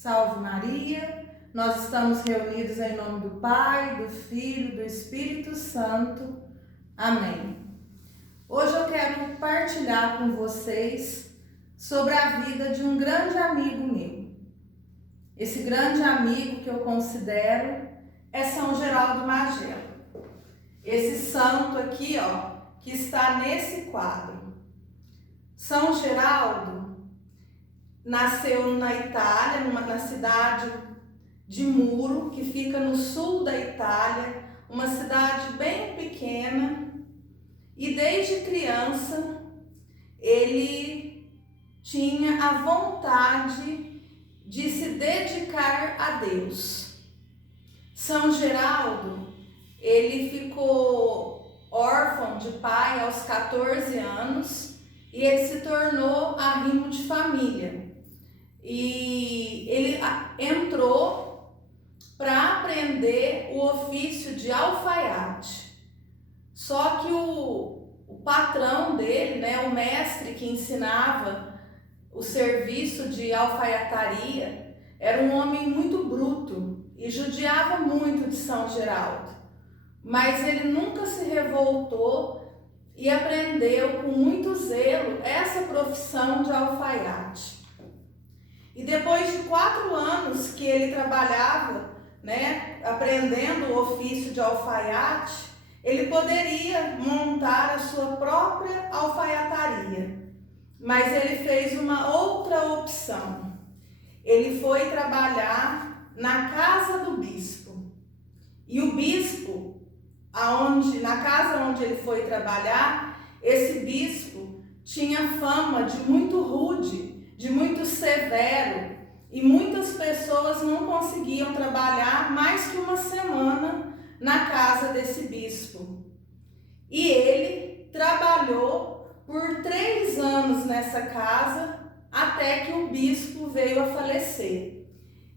Salve Maria, nós estamos reunidos em nome do Pai, do Filho, do Espírito Santo. Amém. Hoje eu quero partilhar com vocês sobre a vida de um grande amigo meu. Esse grande amigo que eu considero é São Geraldo Magela. Esse santo aqui, que está nesse quadro. São Geraldo nasceu na Itália, na cidade de Muro, que fica no sul da Itália, uma cidade bem pequena, e desde criança ele tinha a vontade de se dedicar a Deus. São Geraldo, ele ficou órfão de pai aos 14 anos e ele se tornou arrimo de família. E ele entrou para aprender o ofício de alfaiate. Só que o patrão dele, o mestre que ensinava o serviço de alfaiataria, era um homem muito bruto e judiava muito de São Geraldo. Mas ele nunca se revoltou e aprendeu com muito zelo essa profissão de alfaiate. E depois de 4 anos que ele trabalhava, aprendendo o ofício de alfaiate, ele poderia montar a sua própria alfaiataria. Mas ele fez uma outra opção. Ele foi trabalhar na casa do bispo. E o bispo, na casa onde ele foi trabalhar, esse bispo tinha fama de muito rude, de muito severo, e muitas pessoas não conseguiam trabalhar mais que uma semana na casa desse bispo. E ele trabalhou por 3 anos nessa casa, até que o bispo veio a falecer.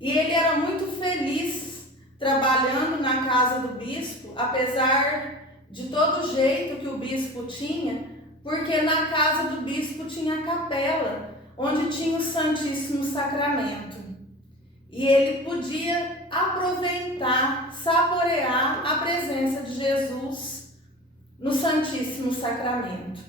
E ele era muito feliz trabalhando na casa do bispo, apesar de todo o jeito que o bispo tinha, porque na casa do bispo tinha a capela, onde tinha o Santíssimo Sacramento. E ele podia aproveitar, saborear a presença de Jesus no Santíssimo Sacramento.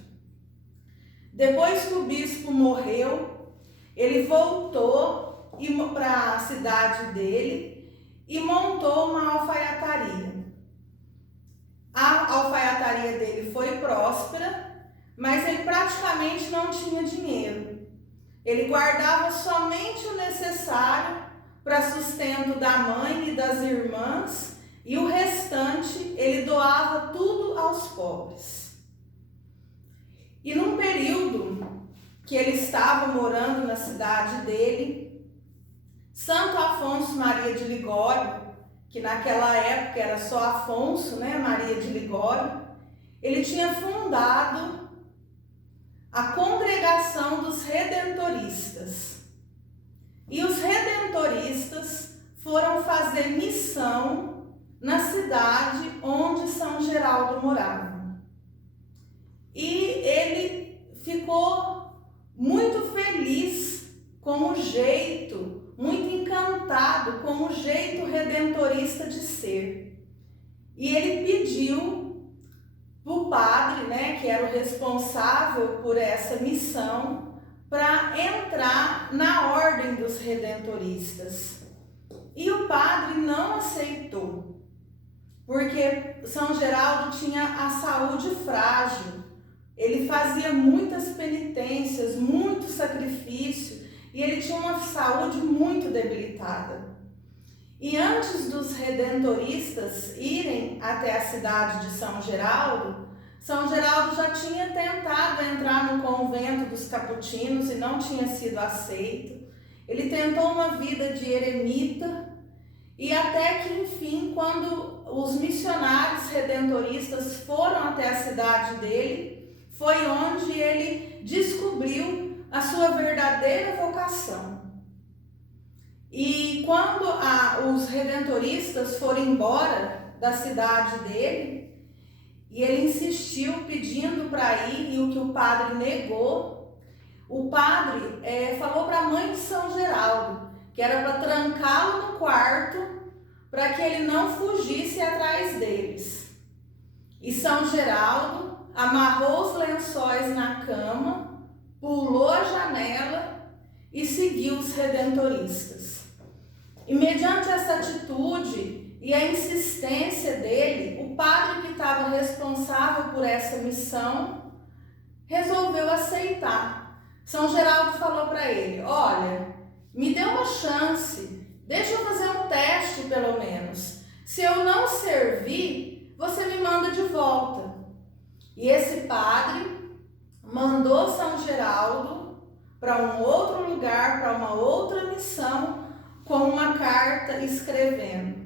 Depois que o bispo morreu, ele voltou para a cidade dele e montou uma alfaiataria. A alfaiataria dele foi próspera, mas ele praticamente não tinha dinheiro. Ele guardava somente o necessário para sustento da mãe e das irmãs, e o restante ele doava tudo aos pobres. E num período que ele estava morando na cidade dele, Santo Afonso Maria de Ligório, que naquela época era só Afonso, Maria de Ligório, ele tinha fundado a Congregação dos Redentoristas. E os redentoristas foram fazer missão na cidade onde São Geraldo morava. E ele ficou muito feliz com o jeito, muito encantado com o jeito redentorista de ser. E ele pediu o padre, que era o responsável por essa missão, para entrar na ordem dos redentoristas. E o padre não aceitou, porque São Geraldo tinha a saúde frágil. Ele fazia muitas penitências, muito sacrifício, e ele tinha uma saúde muito debilitada. E antes dos redentoristas irem até a cidade de São Geraldo já tinha tentado entrar no convento dos Caputinos e não tinha sido aceito. Ele tentou uma vida de eremita e até que, enfim, quando os missionários redentoristas foram até a cidade dele, foi onde ele descobriu a sua verdadeira vocação. E quando os redentoristas foram embora da cidade dele, e ele insistiu pedindo para ir, e o que o padre negou, o padre falou para a mãe de São Geraldo que era para trancá-lo no quarto, para que ele não fugisse atrás deles. E São Geraldo amarrou os lençóis na cama, pulou a janela e seguiu os redentoristas. E mediante essa atitude e a insistência dele, o padre que estava responsável por essa missão resolveu aceitar. São Geraldo falou para ele: olha, me dê uma chance, deixa eu fazer um teste pelo menos. Se eu não servir, você me manda de volta. E esse padre mandou São Geraldo para um outro lugar, para uma outra missão, com uma carta escrevendo: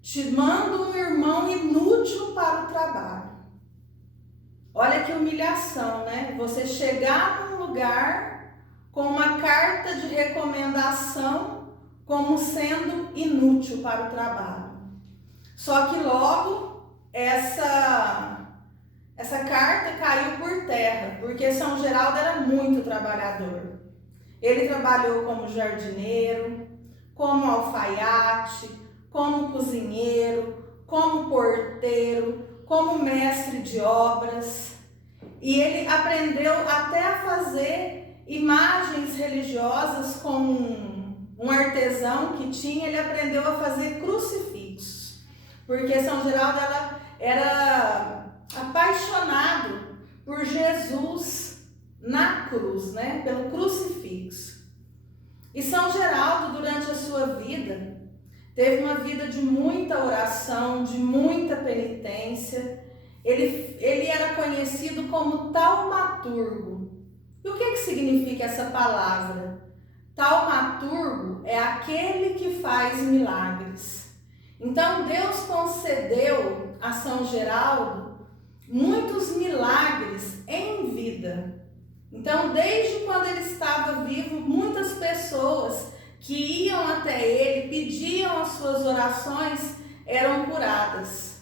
te mando um irmão inútil para o trabalho. Olha que humilhação, né? Você chegar num lugar com uma carta de recomendação como sendo inútil para o trabalho. Só que logo essa carta caiu por terra, porque São Geraldo era muito trabalhador. Ele trabalhou como jardineiro, como alfaiate, como cozinheiro, como porteiro, como mestre de obras. E ele aprendeu até a fazer imagens religiosas com um artesão que tinha. Ele aprendeu a fazer crucifixos, porque São Geraldo era apaixonado por Jesus na cruz, né? Pelo crucifixo. E São Geraldo, durante a sua vida, teve uma vida de muita oração, de muita penitência. Ele era conhecido como taumaturgo. E o que significa essa palavra? Taumaturgo é aquele que faz milagres. Então Deus concedeu a São Geraldo muitos milagres em vida. Então, desde quando ele estava vivo, muitas pessoas que iam até ele, pediam as suas orações, eram curadas,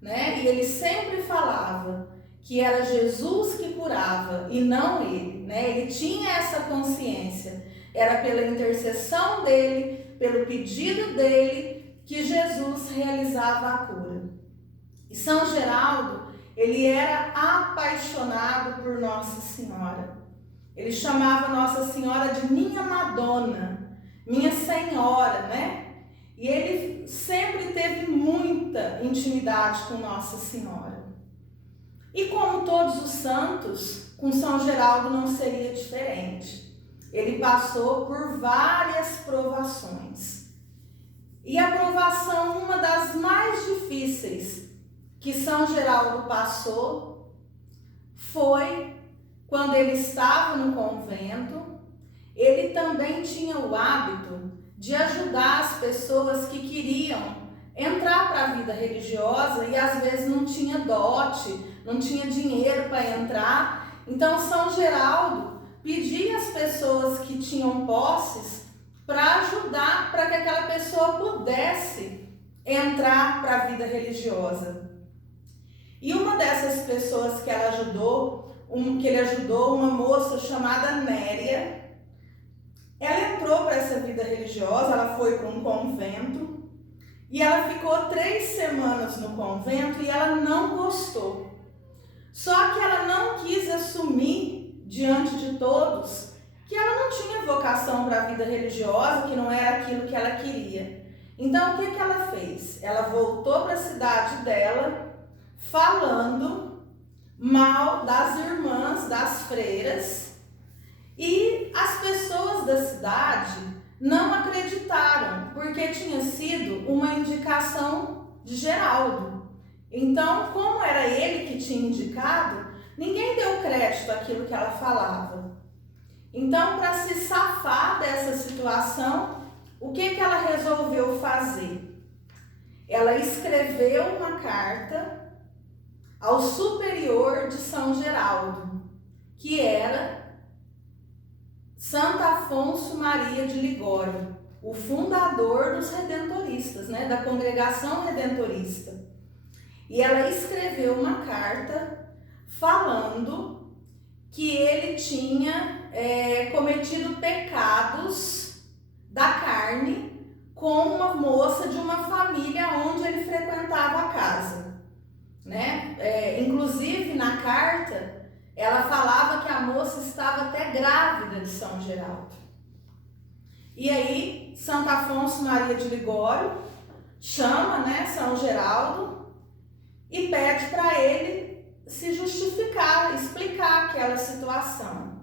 né? E ele sempre falava que era Jesus que curava e não ele, né? Ele tinha essa consciência. Era pela intercessão dele, pelo pedido dele, que Jesus realizava a cura. E São Geraldo, ele era apaixonado por Nossa Senhora. Ele chamava Nossa Senhora de minha Madonna, minha Senhora, né? E ele sempre teve muita intimidade com Nossa Senhora. E como todos os santos, com São Geraldo não seria diferente. Ele passou por várias provações. E a provação, uma das mais difíceis que São Geraldo passou, foi quando ele estava no convento. Ele também tinha o hábito de ajudar as pessoas que queriam entrar para a vida religiosa e às vezes não tinha dote, não tinha dinheiro para entrar. Então São Geraldo pedia às pessoas que tinham posses para ajudar, para que aquela pessoa pudesse entrar para a vida religiosa. E uma dessas pessoas que ele ajudou, uma moça chamada Néria, ela entrou para essa vida religiosa, ela foi para um convento e ela ficou 3 semanas no convento e ela não gostou. Só que ela não quis assumir diante de todos que ela não tinha vocação para a vida religiosa, que não era aquilo que ela queria. Então o que ela fez? Ela voltou para a cidade dela, falando mal das irmãs, das freiras, e as pessoas da cidade não acreditaram, porque tinha sido uma indicação de Geraldo. Então, como era ele que tinha indicado, ninguém deu crédito àquilo que ela falava. Então, para se safar dessa situação, o que ela resolveu fazer? Ela escreveu uma carta ao superior de São Geraldo, que era Santo Afonso Maria de Ligório, o fundador dos redentoristas, né, da congregação redentorista. E ela escreveu uma carta falando que ele tinha cometido pecados da carne com uma moça de uma família onde ele frequentava a casa, né? Inclusive na carta ela falava que a moça estava até grávida de São Geraldo. E aí Santo Afonso Maria de Ligório chama, né, São Geraldo e pede para ele se justificar, explicar aquela situação.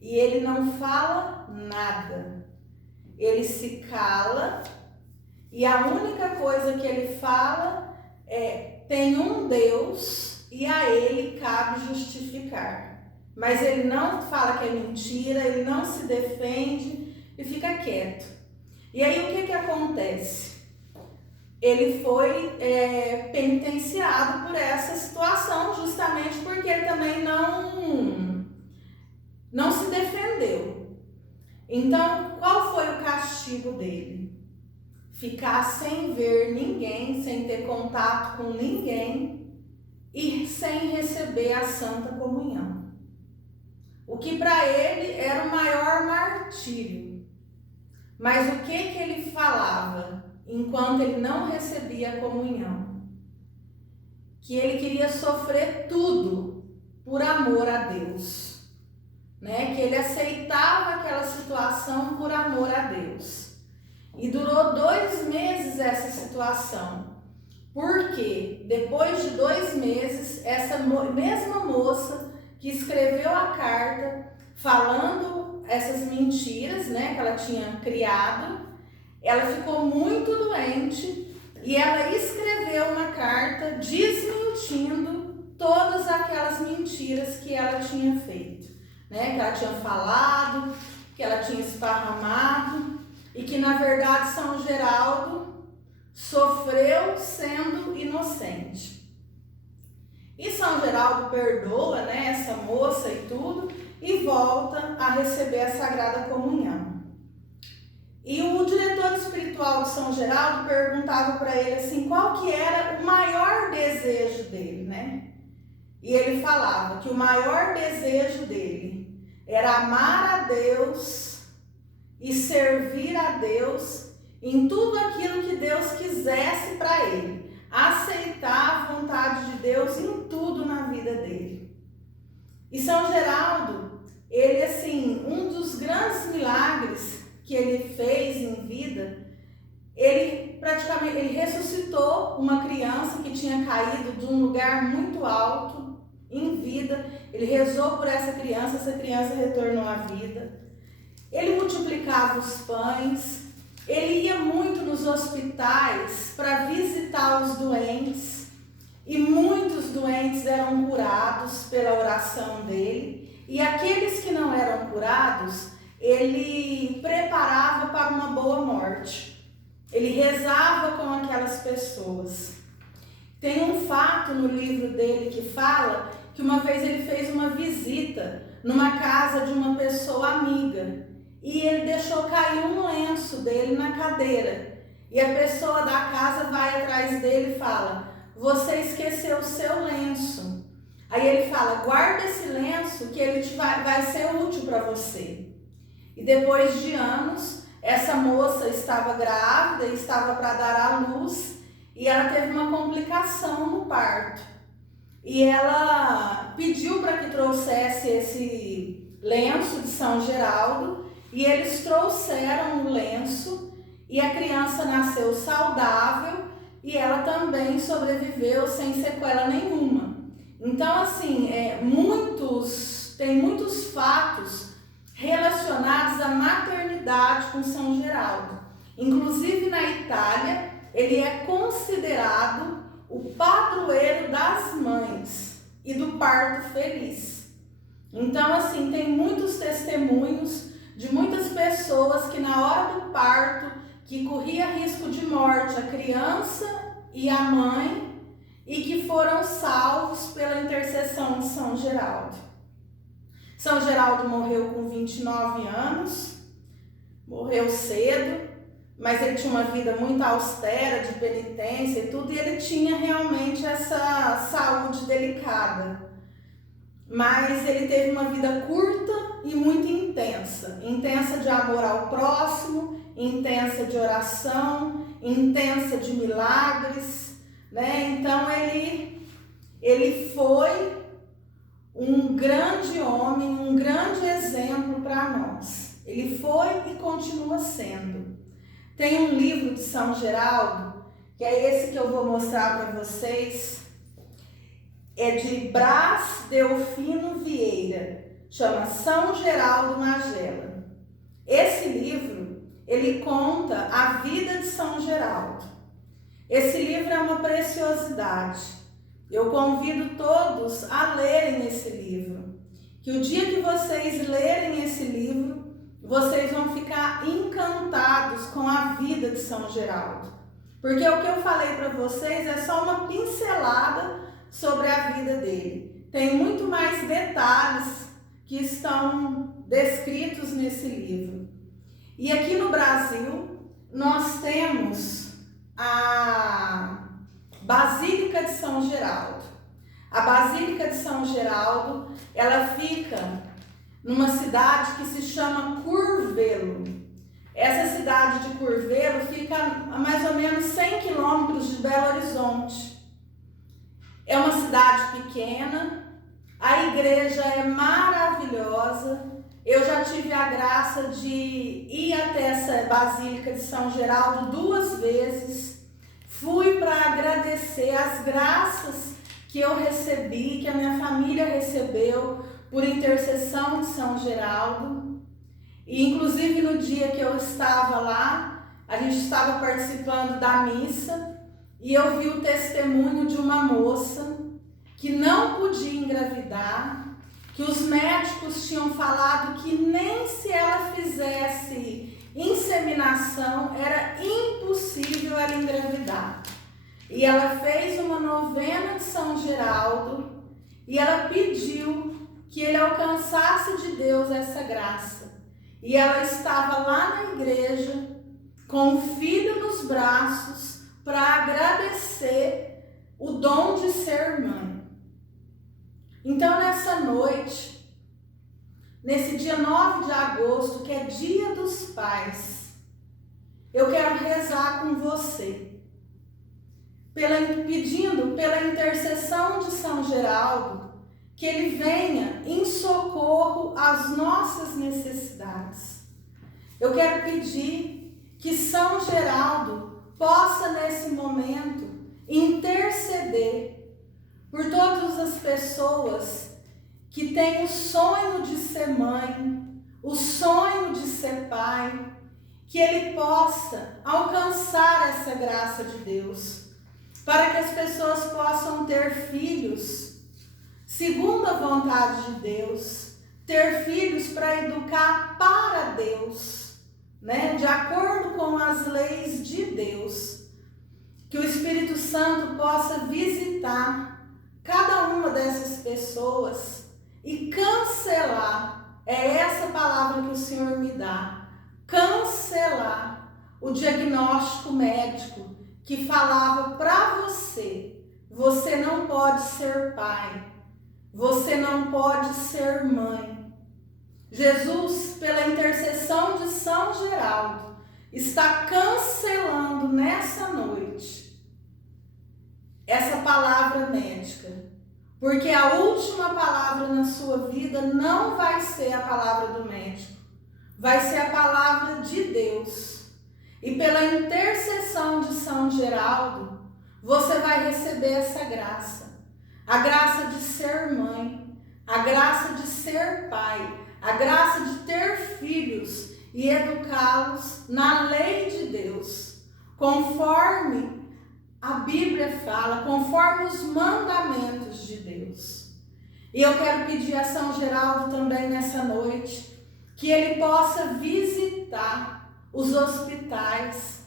E ele não fala nada. Ele se cala e a única coisa que ele fala é: tem um Deus e a ele cabe justificar. Mas ele não fala que é mentira, ele não se defende e fica quieto. E aí o que acontece? Ele foi penitenciado por essa situação, justamente porque ele também não se defendeu. Então, qual foi o castigo dele? Ficar sem ver ninguém, sem ter contato com ninguém e sem receber a Santa Comunhão. O que para ele era o maior martírio. Mas o que ele falava enquanto ele não recebia a comunhão? Que ele queria sofrer tudo por amor a Deus, né? Que ele aceitava aquela situação por amor a Deus. E durou 2 meses essa situação, porque depois de 2 meses, essa mesma moça que escreveu a carta falando essas mentiras, né, que ela tinha criado, ela ficou muito doente e ela escreveu uma carta desmentindo todas aquelas mentiras que ela tinha feito, né, que ela tinha falado, que ela tinha esparramado e que na verdade São Geraldo sofreu sendo inocente. E São Geraldo perdoa, né, essa moça e tudo, e volta a receber a Sagrada Comunhão. E o diretor espiritual de São Geraldo perguntava para ele assim, qual que era o maior desejo dele, né? E ele falava que o maior desejo dele era amar a Deus e servir a Deus em tudo aquilo que Deus quisesse para ele. Aceitar a vontade de Deus em tudo na vida dele. E São Geraldo, ele assim, um dos grandes milagres que ele fez em vida, ele ressuscitou uma criança que tinha caído de um lugar muito alto em vida. Ele rezou por essa criança retornou à vida. Ele multiplicava os pães. Ele ia muito nos hospitais para visitar os doentes e muitos doentes eram curados pela oração dele. E aqueles que não eram curados, ele preparava para uma boa morte. Ele rezava com aquelas pessoas. Tem um fato no livro dele que fala que uma vez ele fez uma visita numa casa de uma pessoa amiga. E ele deixou cair um lenço dele na cadeira. E a pessoa da casa vai atrás dele e fala: você esqueceu o seu lenço. Aí ele fala: guarda esse lenço que ele vai ser útil para você. E depois de anos, essa moça estava grávida e estava para dar à luz. E ela teve uma complicação no parto. E ela pediu para que trouxesse esse lenço de São Geraldo. E eles trouxeram o lenço e a criança nasceu saudável e ela também sobreviveu sem sequela nenhuma. Então, assim, tem muitos fatos relacionados à maternidade com São Geraldo. Inclusive na Itália, ele é considerado o padroeiro das mães e do parto feliz. Então, assim, tem muitos testemunhos de muitas pessoas que na hora do parto, que corria risco de morte a criança e a mãe, e que foram salvos pela intercessão de São Geraldo. São Geraldo morreu com 29 anos, morreu cedo, mas ele tinha uma vida muito austera, de penitência e tudo, e ele tinha realmente essa saúde delicada. Mas ele teve uma vida curta e muito intensa de amor ao próximo, intensa de oração, intensa de milagres, né? Então ele foi um grande homem, um grande exemplo para nós. Ele foi e continua sendo. Tem um livro de São Geraldo, que é esse que eu vou mostrar para vocês, é de Brás Delfino Vieira, chama São Geraldo Magela. Esse livro, ele conta a vida de São Geraldo. Esse livro é uma preciosidade. Eu convido todos a lerem esse livro, que o dia que vocês lerem esse livro, vocês vão ficar encantados com a vida de São Geraldo. Porque o que eu falei para vocês é só uma pincelada sobre a vida dele. Tem muito mais detalhes que estão descritos nesse livro. E aqui no Brasil, nós temos a Basílica de São Geraldo. A Basílica de São Geraldo, ela fica numa cidade que se chama Curvelo. Essa cidade de Curvelo fica a mais ou menos 100 quilômetros de Belo Horizonte. É uma cidade pequena, a igreja é maravilhosa. Eu já tive a graça de ir até essa Basílica de São Geraldo 2 vezes. Fui para agradecer as graças que eu recebi, que a minha família recebeu por intercessão de São Geraldo. E inclusive no dia que eu estava lá, a gente estava participando da missa e eu vi o testemunho de uma moça que não podia engravidar, que os médicos tinham falado que nem se ela fizesse inseminação era impossível ela engravidar. E ela fez uma novena de São Geraldo e ela pediu que ele alcançasse de Deus essa graça. E ela estava lá na igreja com o filho nos braços para agradecer o dom de ser mãe. Então nessa noite, nesse dia 9 de agosto, que é Dia dos Pais, eu quero rezar com você, pedindo pela intercessão de São Geraldo, que ele venha em socorro às nossas necessidades. Eu quero pedir que São Geraldo possa, nesse momento, interceder por todas as pessoas que têm o sonho de ser mãe, o sonho de ser pai, que ele possa alcançar essa graça de Deus, para que as pessoas possam ter filhos segundo a vontade de Deus, ter filhos para educar para Deus, né? De acordo com as leis de Deus. Que o Espírito Santo possa visitar cada uma dessas pessoas e cancelar, é essa palavra que o Senhor me dá, cancelar o diagnóstico médico que falava para você, você não pode ser pai, você não pode ser mãe. Jesus, pela intercessão de São Geraldo, está cancelando nessa noite essa palavra médica, porque a última palavra na sua vida não vai ser a palavra do médico, vai ser a palavra de Deus. E pela intercessão de São Geraldo, você vai receber essa graça. A graça de ser mãe, a graça de ser pai, a graça de ter filhos e educá-los na lei de Deus, conforme a Bíblia fala, conforme os mandamentos de Deus. E eu quero pedir a São Geraldo também nessa noite, que ele possa visitar os hospitais,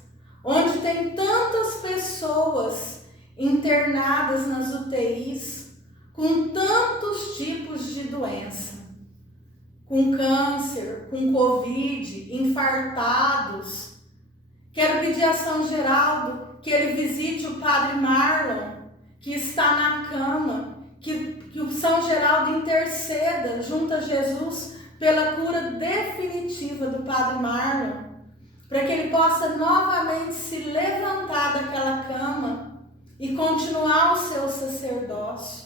onde tem tantas pessoas internadas nas UTIs, com tantos tipos de doença, com câncer, com Covid, infartados. Quero pedir a São Geraldo que ele visite o Padre Marlon, que está na cama, que o São Geraldo interceda junto a Jesus pela cura definitiva do Padre Marlon, para que ele possa novamente se levantar daquela cama e continuar o seu sacerdócio.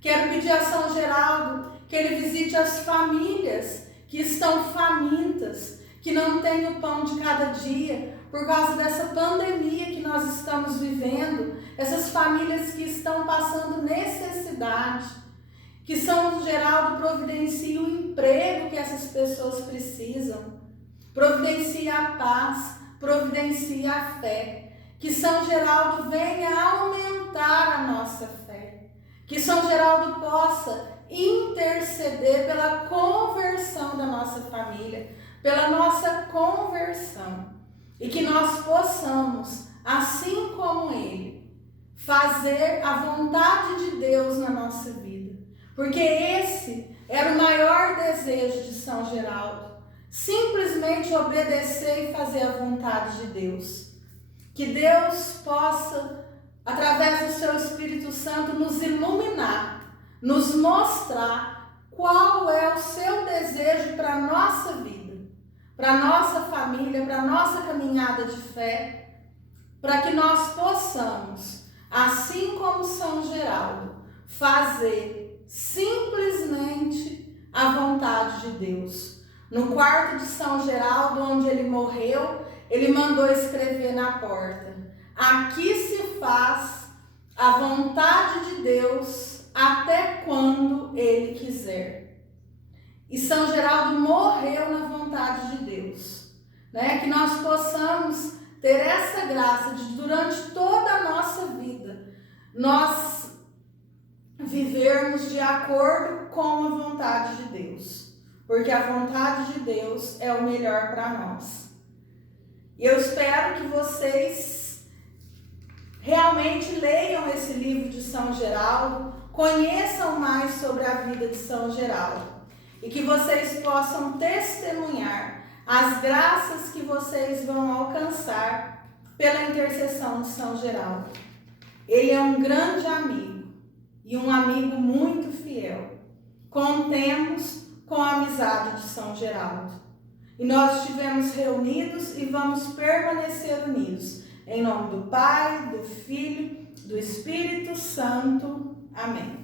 Quero pedir a São Geraldo que ele visite as famílias que estão famintas, que não têm o pão de cada dia, por causa dessa pandemia que nós estamos vivendo, essas famílias que estão passando necessidade, que São Geraldo providencie o emprego que essas pessoas precisam, providencie a paz, providencie a fé, que São Geraldo venha aumentar a nossa fé, que São Geraldo possa interceder pela conversão da nossa família, pela nossa conversão, e que nós possamos, assim como ele, fazer a vontade de Deus na nossa vida, porque esse era o maior desejo de São Geraldo, simplesmente obedecer e fazer a vontade de Deus. Que Deus possa, através do seu Espírito Santo, nos iluminar, nos mostrar qual é o seu desejo para a nossa vida, para a nossa família, para a nossa caminhada de fé, para que nós possamos, assim como São Geraldo, fazer simplesmente a vontade de Deus. No quarto de São Geraldo, onde ele morreu, ele mandou escrever na porta: aqui se faz a vontade de Deus até quando ele quiser. E São Geraldo morreu na vontade de Deus, né? Que nós possamos ter essa graça de, durante toda a nossa vida, nós vivermos de acordo com a vontade de Deus, porque a vontade de Deus é o melhor para nós. E eu espero que vocês realmente leiam esse livro de São Geraldo, conheçam mais sobre a vida de São Geraldo e que vocês possam testemunhar as graças que vocês vão alcançar pela intercessão de São Geraldo. Ele é um grande amigo e um amigo muito fiel. Contemos com a amizade de São Geraldo. E nós estivemos reunidos e vamos permanecer unidos. Em nome do Pai, do Filho, do Espírito Santo. Amém.